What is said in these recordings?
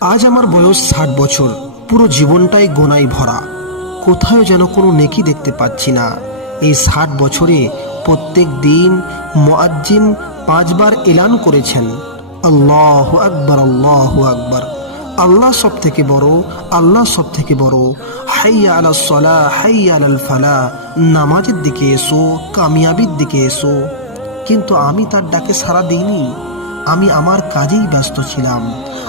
আজ আমার বয়স ষাট বছর। পুরো জীবনটাই গোনাই ভরা। কোথায় যেন কোনো নেকি দেখতে পাচ্ছি না। এই ষাট বছরে প্রত্যেক দিন মোয়াজ্জিন পাঁচবার এলান করেছেন। আল্লাহ আকবর আল্লাহ আকবর। আল্লাহ সব থেকে বড়, আল্লাহ সব থেকে বড়। হাইয়া আলা সলা, হাইয়া আল ফালা। নামাজের দিকে এসো, কামিয়াবির দিকে এসো। কিন্তু আমি তার ডাকে সাড়া দিইনি। আমি আমার কাজেই ব্যস্ত ছিলাম।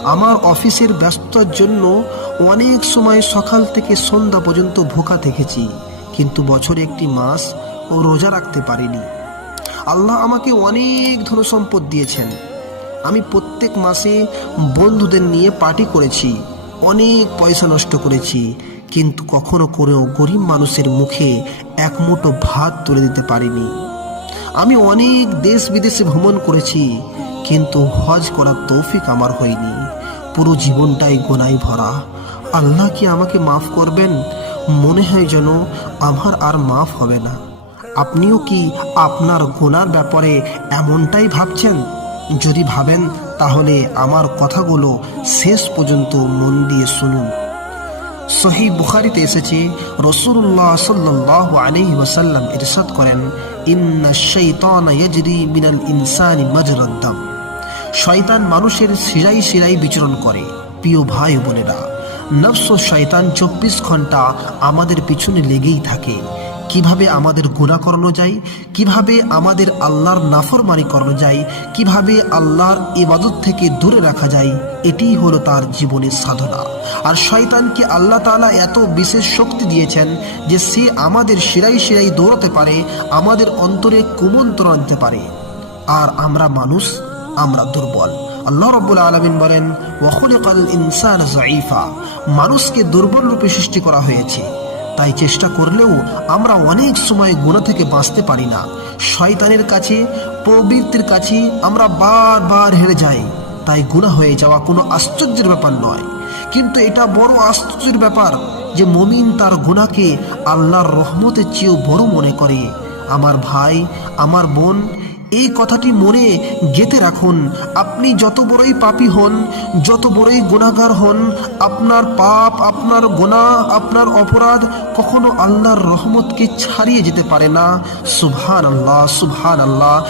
আমার অফিসের ব্যস্ততার জন্য অনেক সময় সকাল থেকে সন্ধ্যা পর্যন্ত ভোকা থেকেছি কিন্তু বছরে একটি মাস ও রোজা রাখতে পারিনি। আল্লাহ আমাকে অনেক ধন সম্পদ দিয়েছেন। আমি প্রত্যেক মাসে বন্ধুদের নিয়ে পার্টি করেছি, অনেক পয়সা নষ্ট করেছি, কিন্তু কখনো করেও গরিব মানুষের মুখে এক মুঠো ভাত তুলে দিতে পারিনি। আমি অনেক দেশ বিদেশে ভ্রমণ করেছি, কিন্তু হজ করার তৌফিক আমার হয়নি। পুরো জীবনটাই গোনায় ভরা। আল্লাহ কি আমাকে মাফ করবেন? মনে হয় যেন আমার আর মাফ হবে না। আপনিও কি আপনার গোনার ব্যাপারে এমনটাই ভাবছেন? যদি ভাবেন, তাহলে আমার কথাগুলো শেষ পর্যন্ত মন দিয়ে শুনুন। সহি বুখারিতে এসেছে রসুল্লাহ সাল্লাহ আলহি ওসাল্লাম ইরশাদ করেন, ইন্না শাইতানা ইয়াজরি মিনাল ইনসানি মাজরাদ দাম। শয়তান মানুষের শিরাই শিরাই বিচরণ করে, প্রিয় ভাই বোনেরা। নফস শয়তান চব্বিশ ঘণ্টা আমাদের পিছনে লেগেই থাকে। কীভাবে আমাদের গুণা করানো যায়, কীভাবে আমাদের আল্লাহর নাফরমানি করানো যায়, কীভাবে আল্লাহর ইবাদত থেকে দূরে রাখা যায় এটিই হলো তার জীবনের সাধনা। আর শয়তানকে আল্লাহ তাআলা এত বিশেষ শক্তি দিয়েছেন যে সে আমাদের শিরাই শিরাই দৌড়াতে পারে, আমাদের অন্তরে কুমন্ত্রণ আনতে পারে। আর আমরা মানুষ, আমরা দুর্বল। আল্লাহ রব্বুল আলমিন বলেন ওয়াখুলিকাল ইনসান জাইফা মানুষকে দুর্বল রূপে সৃষ্টি করা হয়েছে। তাই চেষ্টা করলেও আমরা অনেক সময় গুণা থেকে বাঁচতে পারি না। শয়তানের কাছে, প্রবৃত্তির কাছে আমরা বারবার হেরে যাই। তাই গুণা হয়ে যাওয়া কোনো আশ্চর্যের ব্যাপার নয়। কিন্তু এটা বড় আশ্চর্যের ব্যাপার যে মমিন তার গুণাকে আল্লাহর রহমতের চেয়েও বড় মনে করে। আমার ভাই, আমার বোন এই কথাটি মনে গেঁথে রাখুন। আপনি যত বড়ই পাপী হন, যত বড়ই গুণাগার হন, আপনার পাপ, আপনার গোনা আপনার অপরাধ কখনো আল্লাহর রহমতকে ছাড়িয়ে যেতে পারে না। সুবহান আল্লাহ সুবহান আল্লাহ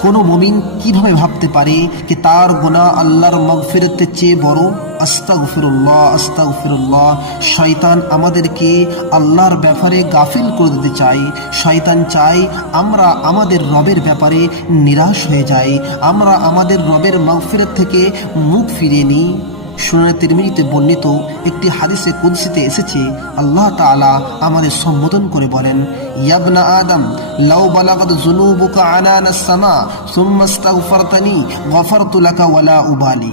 কোনো মমিন কীভাবে ভাবতে পারে যে তার গোনা আল্লাহর মগফিরতের চেয়ে বড়? আস্তাগফিরুল্লাহ আস্তাগফিরুল্লাহ। শয়তান আমাদেরকে আল্লাহর ব্যাপারে গাফিল করে দিতে চাই শয়তান চাই আমরা আমাদের রবের ব্যাপারে নিরাশ হয়ে যাই। আমরা আমাদের রবের মগফিরত থেকে মুখ ফিরিয়ে নিই। সুনানে তিরমিজিতে বর্ণিত একটি হাদিসে কুদসিতে এসেছে, আল্লাহ তাআলা আমাদের সম্বোধন করে বলেন, ইয়াবনা আদম, লাউ বালাগাত যুনুবুকা আনানাস সামা, সুম্মা আস্তাগফারতানি, গফারতু লাকা ওয়ালা উবালি।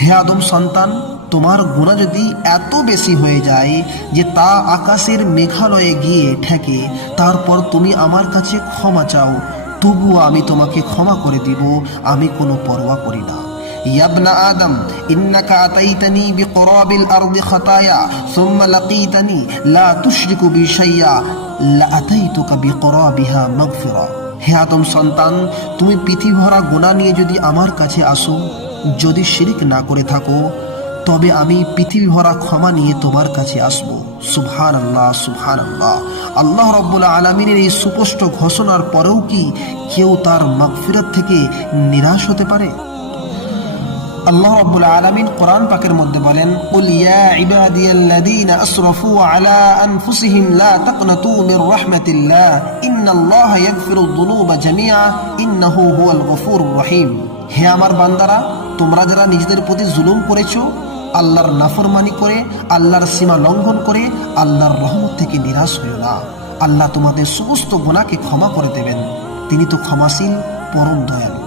হে আদম সন্তান, তোমার গুণা যদি এত বেশি হয়ে যায় যে তা আকাশের মেঘালয়ে গিয়ে ঠেকে, তারপর তুমি আমার কাছে ক্ষমা চাও তবুও আমি তোমাকে ক্ষমা করে দিব, আমি কোনো পরোয়া করি না। ইয়াবনা আদম, ইন্নাকা আতাইতানি বিকরাবিল আরদি খাতায়া, সুম্মা লাকিতানি লা তুশরিকু বি শাইয়া, লা আতাইতুকা বিকরাবিহা মাগফিরা। হে আদম সন্তান, তুমি পিথি ভরা গোনা নিয়ে যদি আমার কাছে আসো যদি শিরিক না করে থাকো, তবে আমি পৃথিবী ভরা ক্ষমা নিয়ে তোমার কাছে আসব। সুবহান আল্লাহ সুবহান আল্লাহ আল্লাহ রব্বুল আলমিনের এই সুস্পষ্ট ঘোষণার পরেও কি কেউ তার মাগফিরাত থেকে নিরাশ হতে পারে? আল্লাহ রাব্বুল আলামিন কোরআন পাকের মধ্যে বলেন, কুল ইয়া ইবাদিয়াল্লাযীনা আসরাফু আলা আনফুসিহিম লা তাকনাতু মির রাহমাতিল্লাহ। ইন্নাল্লাহা ইয়াগফিরুয যুনুবা জামিআ, ইন্নাহু হুয়াল গফুরুর রহিম। হে আমার বান্দারা, তোমরা যারা নিজেদের প্রতি জুলুম করেছ, আল্লাহর নাফরমানি করে, আল্লাহর সীমা লঙ্ঘন করে, আল্লাহর রহমত থেকে নিরাশ হইও না। আল্লাহ তোমাদের সমস্ত গুনাহকে ক্ষমা করে দেবেন। তিনি তো ক্ষমাশীল, পরম দয়ালু।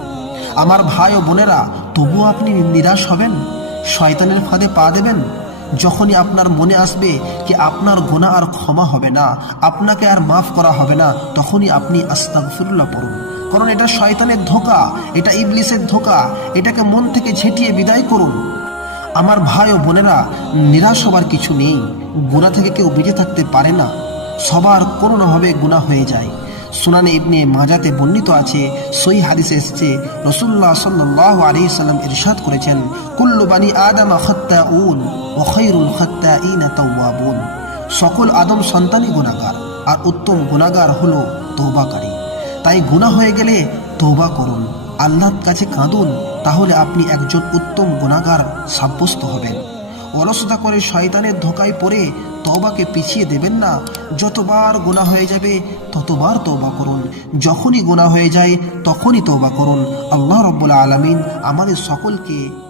আমার ভাই ও বোনেরা, তবুও আপনি নিরাশ হবেন? শয়তানের ফাঁদে পা দেবেন? যখনই আপনার মনে আসবে কি আপনার গোনা আর ক্ষমা হবে না, আপনাকে আর মাফ করা হবে না, তখনই আপনি আস্তাগফিরুল্লাহ পড়ুন। কারণ এটা শয়তানের ধোকা, এটা ইবলিসের ধোকা, এটাকে মন থেকে ঝেঁটিয়ে বিদায় করুন। আমার ভাই ও বোনেরা, নিরাশ হবার কিছু নেই। গুণা থেকে কেউ বেঁচে থাকতে পারে না। সবার কোনো না হবে গুণা হয়ে যায়। সুনানে ইবনে মাজাতে বর্ণিত আছে সই হাদিসে এসেছে রসুল্লাহ সাল্লাহ আলী সাল্লাম ইরশাদ করেছেন, কুল্লু বানি আদামা খত্তা উন সকল আদম সন্তানই গুণাগার আর উত্তম গুণাগার হলো তৌবাকারী তাই গুনাহ হয়ে গেলে তৌবা করুন, আল্লাহর কাছে কাঁদুন, তাহলে আপনি একজন উত্তম গুণাগার সাব্যস্ত হবেন। অলসতা করে শয়তানের ধোকায় পড়ে তবাকে পিছিয়ে দেবেন না। যতবার গোনা হয়ে যাবে, ততবার তবা করুন। যখনই গোনা হয়ে যায়, তখনই তৌবা করুন। আল্লাহ রব্বুল আলমিন আমাদের সকলকে